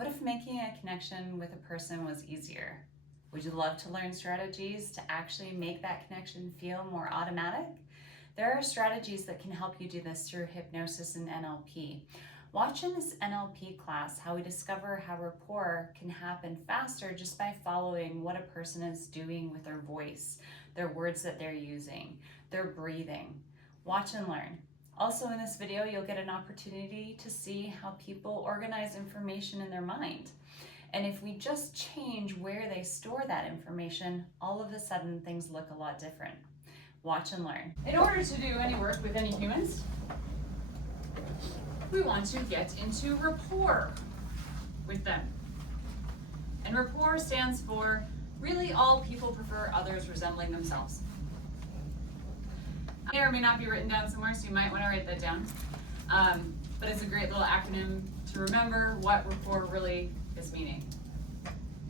What if making a connection with a person was easier? Would you love to learn strategies to actually make that connection feel more automatic? There are strategies that can help you do this through hypnosis and NLP. Watch in this NLP class how we discover how rapport can happen faster just by following what a person is doing with their voice, their words that they're using, their breathing. Watch and learn. Also in this video, you'll get an opportunity to see how people organize information in their mind. And if we just change where they store that information, all of a sudden things look a lot different. Watch and learn. In order to do any work with any humans, we want to get into rapport with them. And rapport stands for really all people prefer others resembling themselves. May or may not be written down somewhere, so you might want to write that down. But it's a great little acronym to remember what rapport really is meaning.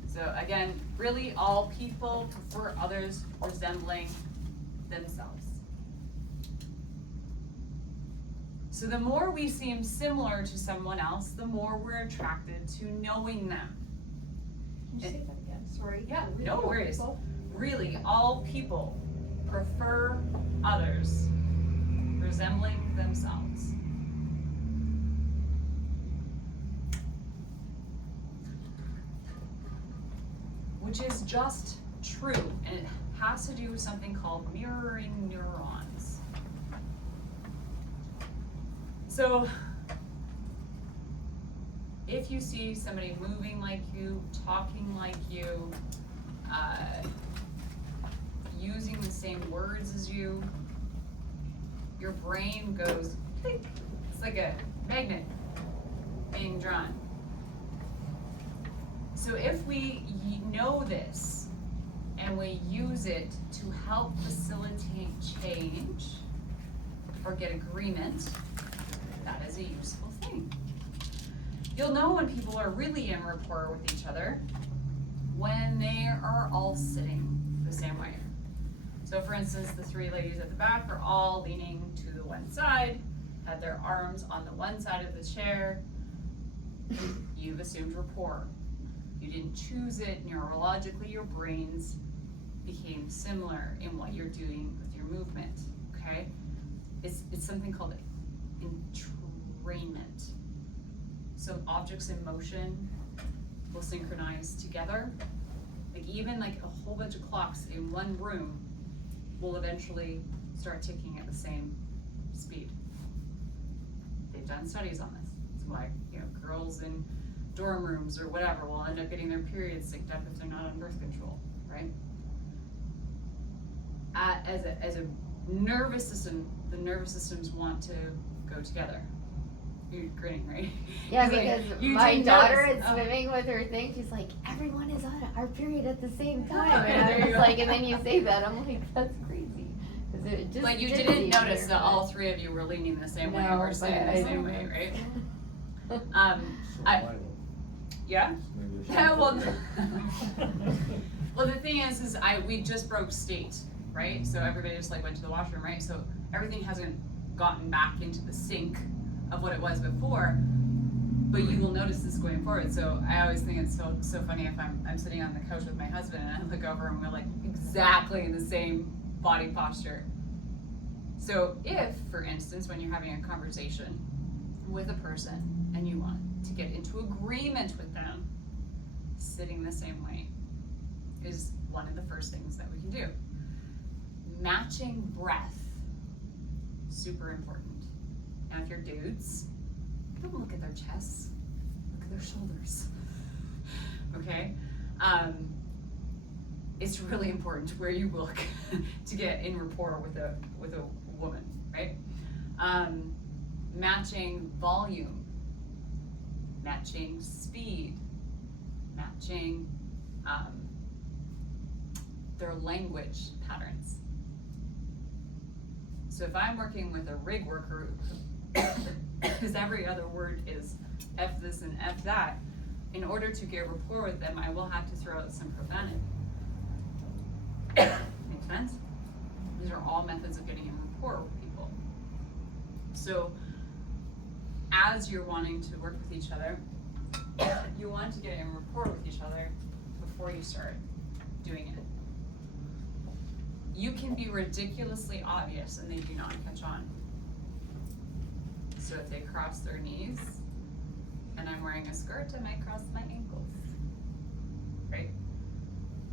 So again, really all people prefer others resembling themselves. So the more we seem similar to someone else, the more we're attracted to knowing them. Can you say that again? Sorry. Yeah, Really no worries. people? Really, all people prefer others resembling themselves. Which is just true, and it has to do with something called mirroring neurons. So, if you see somebody moving like you, talking like you, using the same words as you, your brain goes click. It's like a magnet being drawn. So if we know this and we use it to help facilitate change or get agreement, that is a useful thing. You'll know when people are really in rapport with each other when they are all sitting the same way. So for instance, the three ladies at the back are all leaning to the one side, had their arms on the one side of the chair. You've assumed rapport. You didn't choose it. Neurologically, your brains became similar in what you're doing with your movement, okay? It's something called entrainment. So objects in motion will synchronize together. Like even like a whole bunch of clocks in one room will eventually start ticking at the same speed. They've done studies on this. It's why, girls in dorm rooms or whatever will end up getting their periods synced up if they're not on birth control, right? As a nervous system, the nervous systems want to go together. You're grinning, right? Yeah, because my daughter is Oh. swimming with her thing. She's like, everyone is on our period at the same time. Oh, And there I you was go. like, and then you say that, I'm like, that's crazy. 'Cause it just But you did didn't seem notice weird, that but- all three of you were leaning the same way No, or sitting but the I same know. way, right? Yeah? Yeah, Well, the thing is we just broke state, right? So everybody just like went to the washroom, right? So everything hasn't gotten back into the sync of what it was before, but you will notice this going forward. So I always think it's so funny if I'm sitting on the couch with my husband and I look over and we're like exactly in the same body posture. So if, for instance, when you're having a conversation with a person and you want to get into agreement with them, sitting the same way is one of the first things that we can do. Matching breath, super important. Now if you're dudes, don't look at their chests, look at their shoulders, okay? It's really important where you look to get in rapport with a woman, right? Matching volume, matching speed, matching their language patterns. So if I'm working with a rig worker, because every other word is F this and F that, in order to get rapport with them, I will have to throw out some profanity. Make sense? These are all methods of getting in rapport with people. So as you're wanting to work with each other, you want want to get in rapport with each other before you start doing it. You can be ridiculously obvious and they do not catch on. So if they cross their knees and I'm wearing a skirt, I might cross my ankles, right?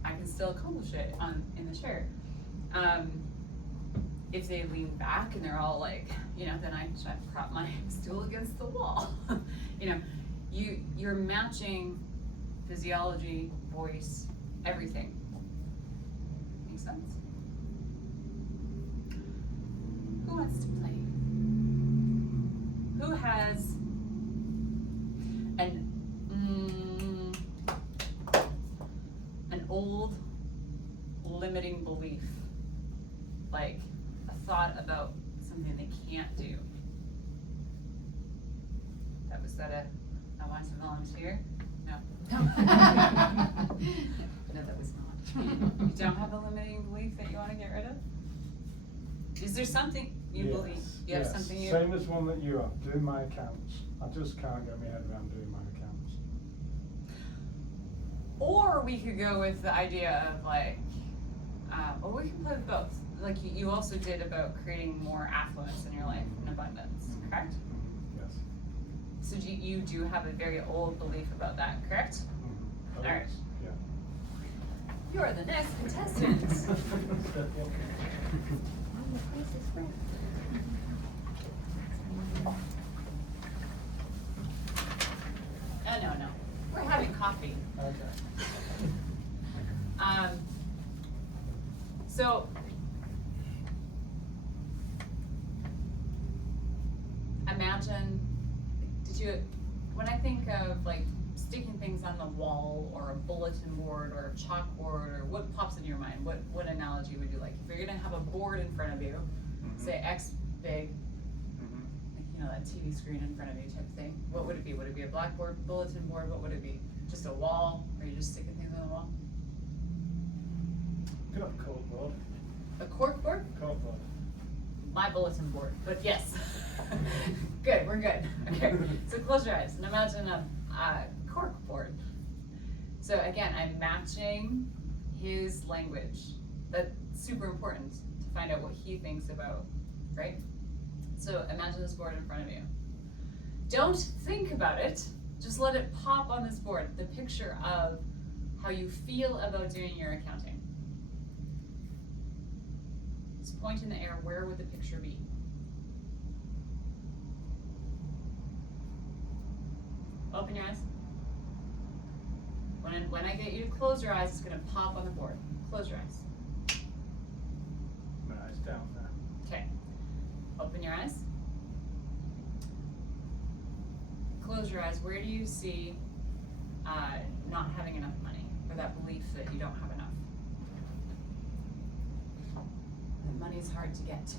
I can still accomplish it in the chair. If they lean back and they're all like, then I try to prop my stool against the wall. You're matching physiology, voice, everything. Make sense? Who wants to play? Who has an old limiting belief, like a thought about something they can't do? I want to volunteer? No. No, that was not. You don't have a limiting belief that you want to get rid of? Is there something you believe? You have something you... Same as one that you have, doing my accounts. I just can't get my head around doing my accounts. Or we could go with the idea of like, or we can play with both. Like you also did about creating more affluence in your life and abundance, correct? Yes. So you do have a very old belief about that, correct? Mm-hmm. All right. Yeah. You are the next contestant. No. We're having coffee. Okay. So imagine, when I think of like sticking things on the wall or a bulletin board or a chalkboard, or what pops in your mind? What analogy would you like? If you're gonna have a board in front of you, say X big, like that TV screen in front of you type of thing, what would it be? Would it be a blackboard, bulletin board? What would it be? Just a wall? Or are you just sticking things on the wall? Could have a cork board. A cork board? Cork board. My bulletin board, but yes. Good, we're good. Okay, so close your eyes and imagine a cork board. So again, I'm matching his language. That's super important to find out what he thinks about, right? So imagine this board in front of you. Don't think about it, just let it pop on this board, the picture of how you feel about doing your accounting. Just point in the air, where would the picture be? Open your eyes. When I get you to close your eyes, it's gonna pop on the board. Close your eyes. My eyes down there. Okay. Open your eyes. Close your eyes. Where do you see not having enough money, or that belief that you don't have enough? That money's hard to get.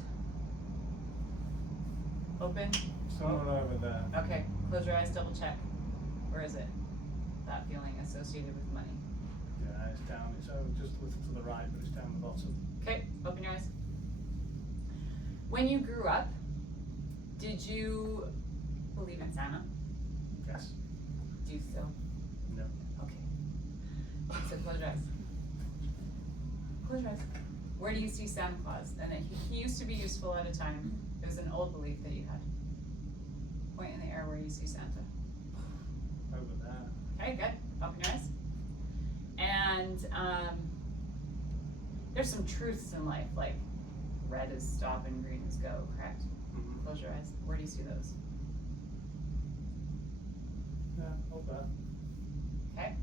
Open. Somewhere over there. Okay. Close your eyes. Double check. Where is it? That feeling associated with money. Yeah, it's down. It's just a little to the right, but it's down the bottom. Okay. Open your eyes. When you grew up, did you believe in Santa? Yes. Do you still? No. Okay. So close your eyes. Close your eyes. Where do you see Santa Claus? And that he used to be useful at a time. It was an old belief that you had. Point in the air where you see Santa. Over there. Okay, good. Open your eyes. And there's some truths in life, like red is stop and green is go, correct? Mm-hmm. Close your eyes. Where do you see those? Yeah, up there. Okay.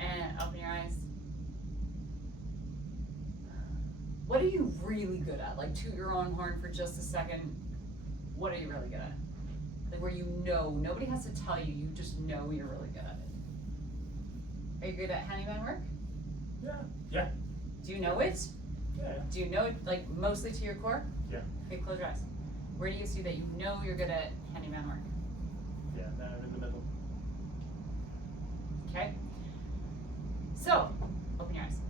And open your eyes. What are you really good at? Like, toot your own horn for just a second. What are you really good at? Like, where you know, nobody has to tell you, you just know you're really good at it. Are you good at handyman work? Yeah. Yeah. Do you know it? Yeah. Do you know it, like, mostly to your core? Yeah. Okay, close your eyes. Where do you see that you know you're good at handyman work? Yeah, there in the middle. Okay? So, open your eyes.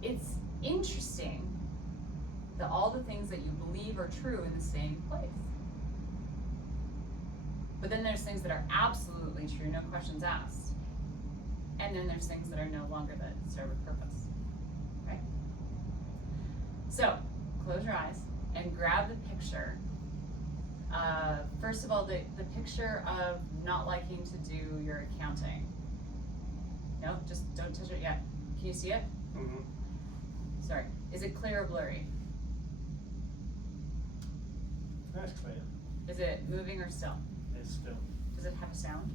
It's interesting that all the things that you believe are true in the same place. But then there's things that are absolutely true, no questions asked. And then there's things that are no longer that serve a purpose, right? So, close your eyes and grab the picture. First of all, the picture of not liking to do your accounting. No, just don't touch it yet. Can you see it? Mm-hmm. Sorry. Is it clear or blurry? That's clear. Is it moving or still? It's still. Does it have a sound?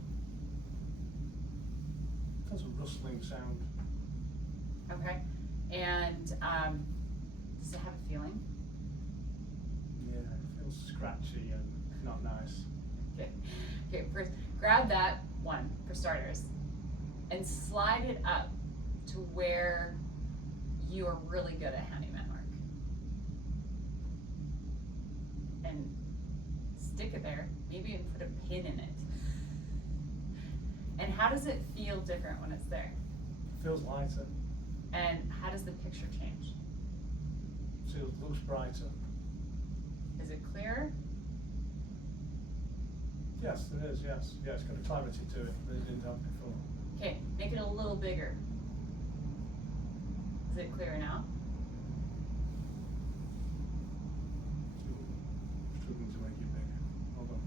That's a rustling sound. Okay. And does it have a feeling? Yeah, it feels scratchy and not nice. Okay. Okay, first, grab that one, for starters, and slide it up to where you are really good at handyman work. And stick it there, maybe even put a pin in it. And how does it feel different when it's there? It feels lighter. And how does the picture change? Feels, looks brighter. Is it clearer? Yes, it is, yes. Yeah, it's got a clarity to it that it didn't have before. Okay, make it a little bigger. Is it clearer now? Struggling to make it bigger. Hold on.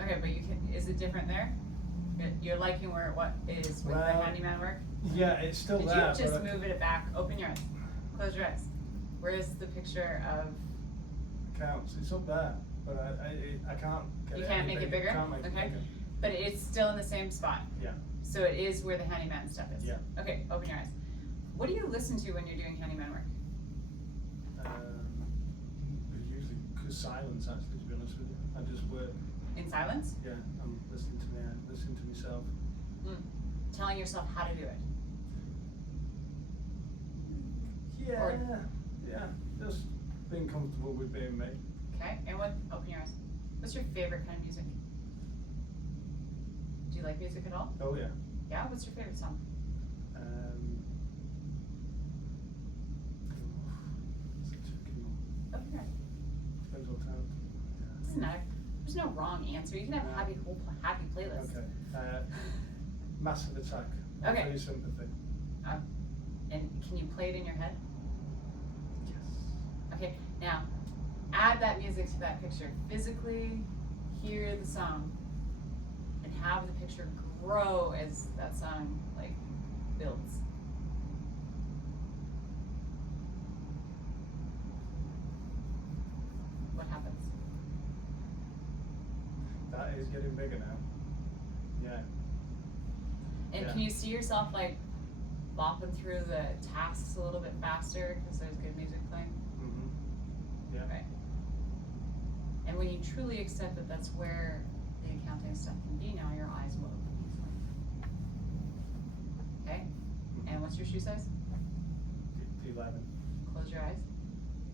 Okay, but you can, is it different there? You're liking where it is with the Well, handyman work? Yeah, it's still Could there. you just but move it back, open your eyes, close your eyes. Where is the picture of, counts. It's up there, but I can't get you it can't any make it bigger. bigger? Can't make it Okay. bigger. But it's still in the same spot? Yeah. So it is where the handyman stuff is? Yeah. Okay, open your eyes. What do you listen to when you're doing handyman work? Usually good silence, actually, to be honest with you. I just work. In silence? Yeah, I'm listening to myself. Telling yourself how to do it? Yeah. Or- Yeah. Just being comfortable with being me. Okay, and open your eyes. What's your favorite kind of music? Do you like music at all? Oh yeah. Yeah, what's your favorite song? It's a tricky one. Open your eyes. Depends what time. Doesn't matter. There's no wrong answer. You can have happy playlist. Okay. Massive Attack. Okay. Free Sympathy. And can you play it in your head? Yes. Okay, now add that music to that picture. Physically hear the song and have the picture grow as that song like builds. What happens? That is getting bigger now. Yeah. And Yeah. can you see yourself like bopping through the tasks a little bit faster because there's good music playing? Mm-hmm. Yeah. Right. And when you truly accept that that's where the accounting stuff can be now, your eyes will open easily. Okay? And what's your shoe size? 11. Close your eyes.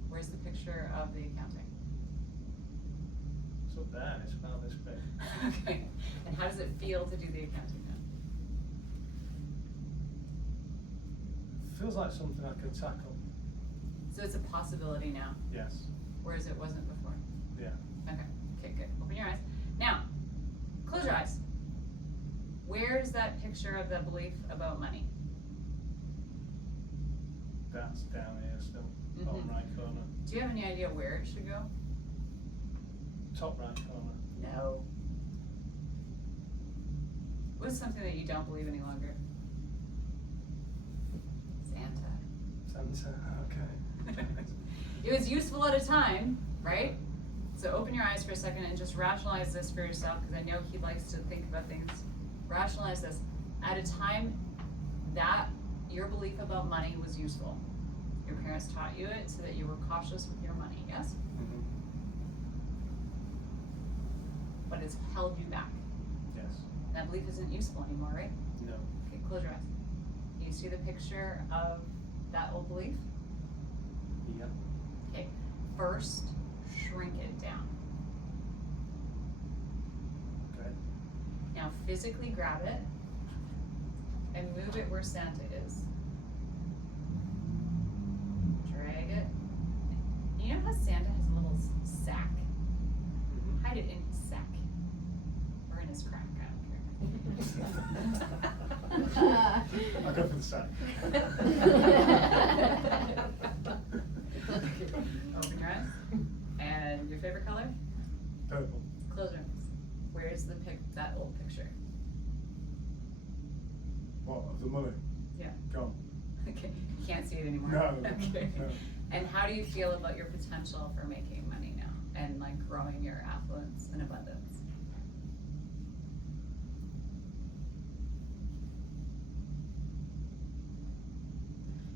Where's the picture of the accounting? It's up there, it's about this big. Okay. And how does it feel to do the accounting now? Feels like something I could tackle. So it's a possibility now, Yes. whereas it wasn't before. Yeah. Okay. Okay, good. Open your eyes. Now, close your eyes. Where's that picture of the belief about money? That's down here still. Mhm. Bottom right corner. Do you have any idea where it should go? Top right corner. No. What's something that you don't believe any longer? Santa. Santa, okay. It was useful at a time, right? So open your eyes for a second and just rationalize this for yourself, because I know he likes to think about things. Rationalize this. At a time that your belief about money was useful. Your parents taught you it so that you were cautious with your money, yes? Mm-hmm. But it's held you back. Yes. That belief isn't useful anymore, right? No. Okay, close your eyes. Do you see the picture of that old belief? Yeah. Okay, first, shrink it down. Okay. Now physically grab it it where Santa is. Drag it. You know how Santa has a little sack? Hide it in his sack. Or in his crack, I don't care. I'll go for the sack. Open your eyes. And your favorite color? Purple. Close your eyes. Where's that old picture? What, of the money? Yeah. Gone. Okay. You can't see it anymore. No, Okay. no. And how do you feel about your potential for making money now and like growing your affluence and abundance?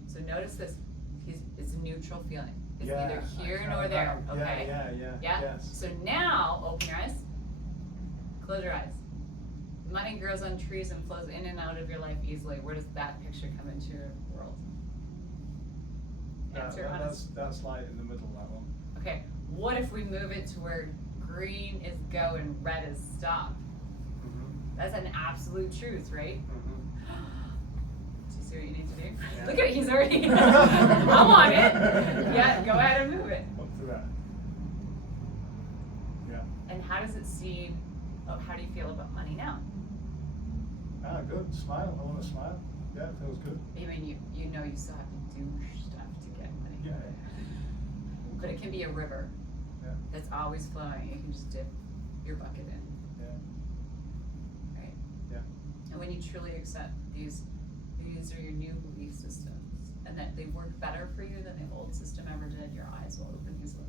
So notice this. It's a neutral feeling. It's Yeah, neither here I nor calm there. down. Okay. Yeah, Yeah? yes. So now, open your eyes. Close your eyes. Money grows on trees and flows in and out of your life easily. Where does that picture come into your world? Answer honest. That's like in the middle, that one. Okay, what if we move it to where green is go and red is stop? That's an absolute truth, right? Do you see what you need to do? Yeah. Look at it, he's already, I'm on it. Yeah, go ahead and move it. Up to that. Yeah. And how does it seem, how do you feel about money now? Ah, good. Smile. I want to smile. Yeah, it feels good. I mean, you know you still have to do stuff to get money. Yeah. But it can be a river Yeah. that's always flowing. You can just dip your bucket in, Yeah. right? Yeah. And when you truly accept these are your new belief systems and that they work better for you than the old system ever did, your eyes will open easily.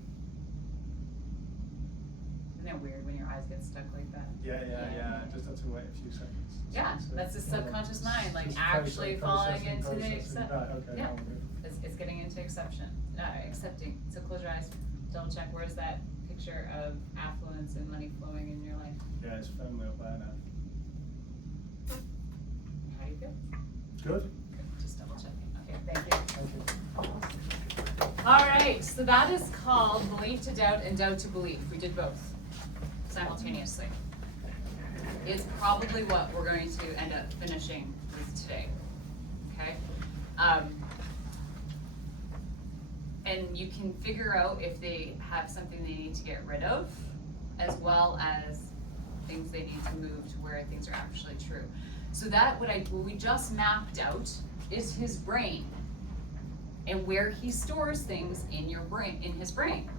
Isn't that weird when your eyes get stuck like that? Yeah. Just have to wait a few seconds. Yeah, So, that's the subconscious it's mind, like just actually falling into the processing. accept. Right, okay, Yeah. now we're good. It's getting into accepting. So close your eyes, double check, where's that picture of affluence and money flowing in your life? Yeah, it's firmly up there now. How do you feel? Good. Good, just double checking. Okay, thank you. Thank you. All right, so that is called belief to doubt and doubt to belief. We did both simultaneously. It's probably what we're going to end up finishing with today. Okay? And you can figure out if they have something they need to get rid of, as well as things they need to move to where things are actually true. So that what we just mapped out is his brain and where he stores things in your brain, in his brain.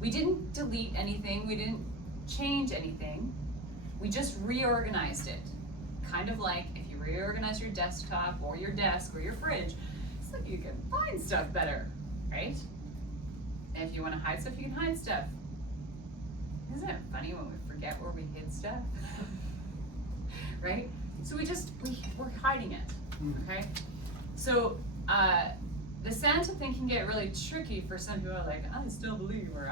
We didn't delete anything, we didn't change anything, we just reorganized it. Kind of like if you reorganize your desktop or your desk or your fridge, so you can find stuff better, right? And if you want to hide stuff, you can hide stuff. Isn't it funny when we forget where we hid stuff? Right? So we're hiding it, okay? So the Santa thing can get really tricky for some people. Like, I still believe, or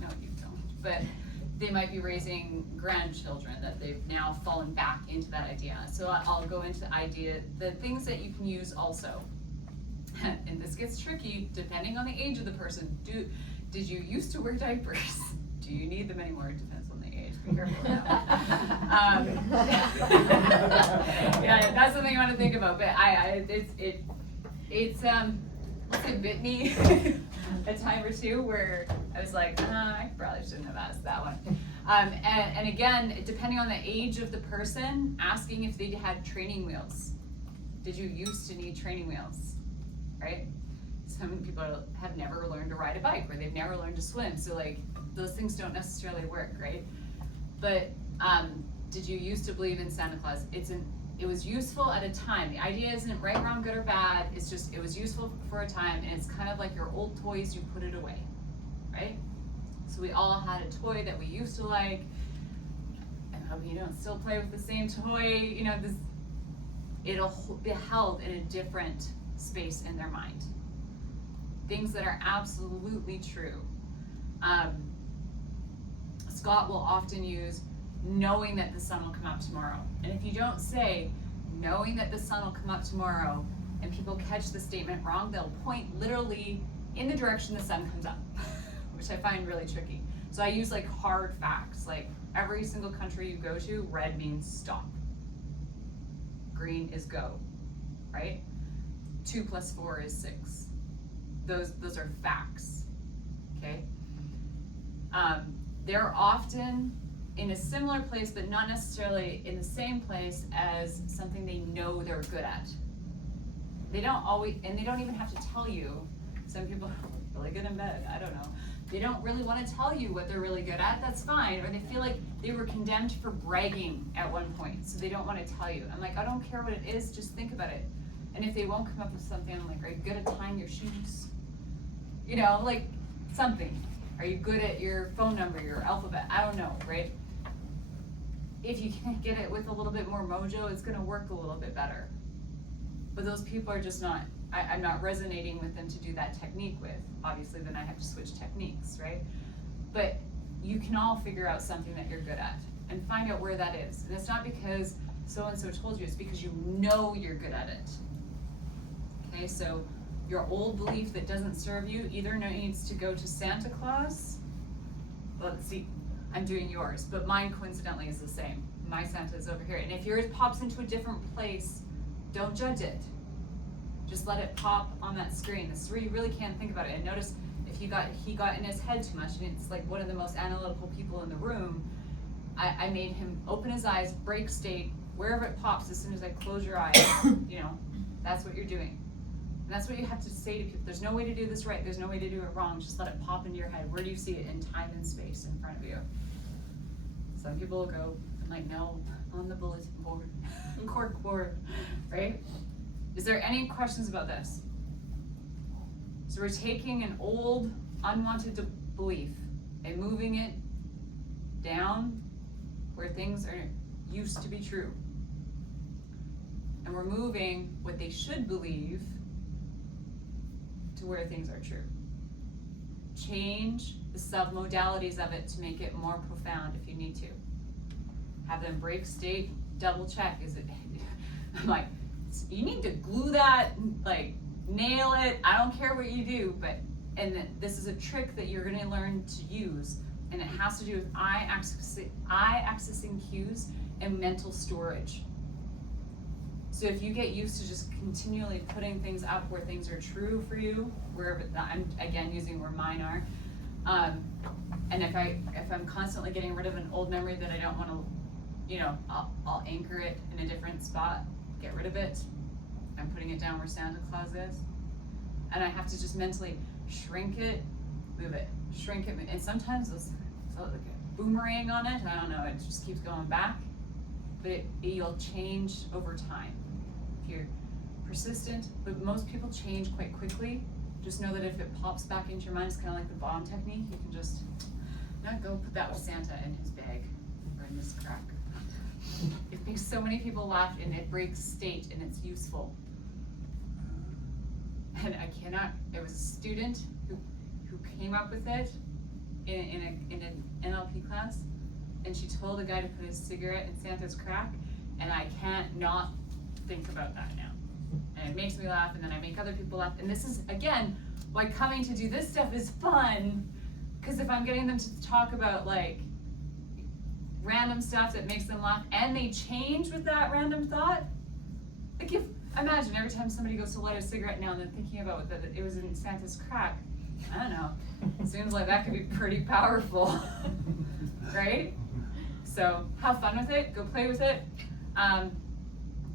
no, you don't. But they might be raising grandchildren that they've now fallen back into that idea. So I'll go into the things that you can use also. And this gets tricky depending on the age of the person. Did you used to wear diapers? Do you need them anymore? It depends on the age. Be careful now. Yeah, that's something you want to think about. But it bit me a time or two where I was like, I probably shouldn't have asked that one. And again, depending on the age of the person, asking if they had training wheels. Did you used to need training wheels? Right? Some people have never learned to ride a bike, or they've never learned to swim. So like those things don't necessarily work, right? But did you used to believe in Santa Claus? It was useful at a time. The idea isn't right, wrong, good, or bad. It's just, it was useful for a time, and it's kind of like your old toys, you put it away, right? So we all had a toy that we used to like, and hope you don't still play with the same toy, it'll be held in a different space in their mind. Things that are absolutely true. Scott will often use knowing that the sun will come up tomorrow. And if you don't say, knowing that the sun will come up tomorrow, and people catch the statement wrong, they'll point literally in the direction the sun comes up, which I find really tricky. So I use like hard facts, like every single country you go to, red means stop. green is go, right? 2 plus 4 is 6. Those are facts, okay? They're often in a similar place, but not necessarily in the same place as something they know they're good at. They don't always, and they don't even have to tell you. Some people are really good in bed, I don't know. They don't really want to tell you what they're really good at, that's fine. Or they feel like they were condemned for bragging at one point, so they don't want to tell you. I'm like, I don't care what it is, just think about it. And if they won't come up with something, I'm like, are you good at tying your shoes? You know, like something. Are you good at your phone number, your alphabet? I don't know, right? If you can get it with a little bit more mojo, it's gonna work a little bit better. But those people are just not, I'm not resonating with them to do that technique with. Obviously, then I have to switch techniques, right? But you can all figure out something that you're good at and find out where that is. And it's not because so-and-so told you, it's because you know you're good at it. Okay, so your old belief that doesn't serve you either needs to go to Santa Claus. Well, let's see, I'm doing yours, but mine coincidentally is the same. My Santa is over here. And if yours pops into a different place, don't judge it. Just let it pop on that screen. This is where you really can't think about it. And notice if he got in his head too much, and it's like one of the most analytical people in the room, I made him open his eyes, break state, wherever it pops, as soon as I close your eyes, you know, that's what you're doing. And that's what you have to say to people. There's no way to do this right. There's no way to do it wrong. Just let it pop into your head. Where do you see it in time and space in front of you? Some people will go, I'm like, no, on the bulletin board, cork board, right? Is there any questions about this? So we're taking an old unwanted belief and moving it down where things are used to be true. And we're moving what they should believe to where things are true. Change the submodalities of it to make it more profound if you need to. Have them break state, double check. Is it, I'm like, you need to glue that, like nail it. I don't care what you do, but, and this is a trick that you're gonna learn to use, and it has to do with eye accessing cues and mental storage. So if you get used to just continually putting things up where things are true for you, wherever, I'm again using where mine are, and if I'm constantly getting rid of an old memory that I don't want to, you know, I'll anchor it in a different spot, get rid of it. I'm putting it down where Santa Claus is, and I have to just mentally shrink it, move it, shrink it, and sometimes it's like a boomerang on it. I don't know, it just keeps going back, but you'll change over time if you're persistent. But most people change quite quickly. Just know that if it pops back into your mind, it's kind of like the bomb technique. You can just not go put that with Santa in his bag or in this crack. It makes so many people laugh, and it breaks state, and it's useful. And I cannot, there was a student who came up with it in an NLP class, and she told a guy to put his cigarette in Santa's crack, and I can't not think about that now. And it makes me laugh, and then I make other people laugh. And this is, again, why coming to do this stuff is fun, because if I'm getting them to talk about like random stuff that makes them laugh, and they change with that random thought, like if, imagine every time somebody goes to light a cigarette now and they're thinking about that it was in Santa's crack, I don't know, it seems like that could be pretty powerful, right? So have fun with it, go play with it.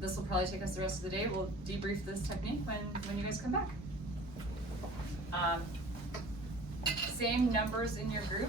This will probably take us the rest of the day. We'll debrief this technique when you guys come back. Same numbers in your group.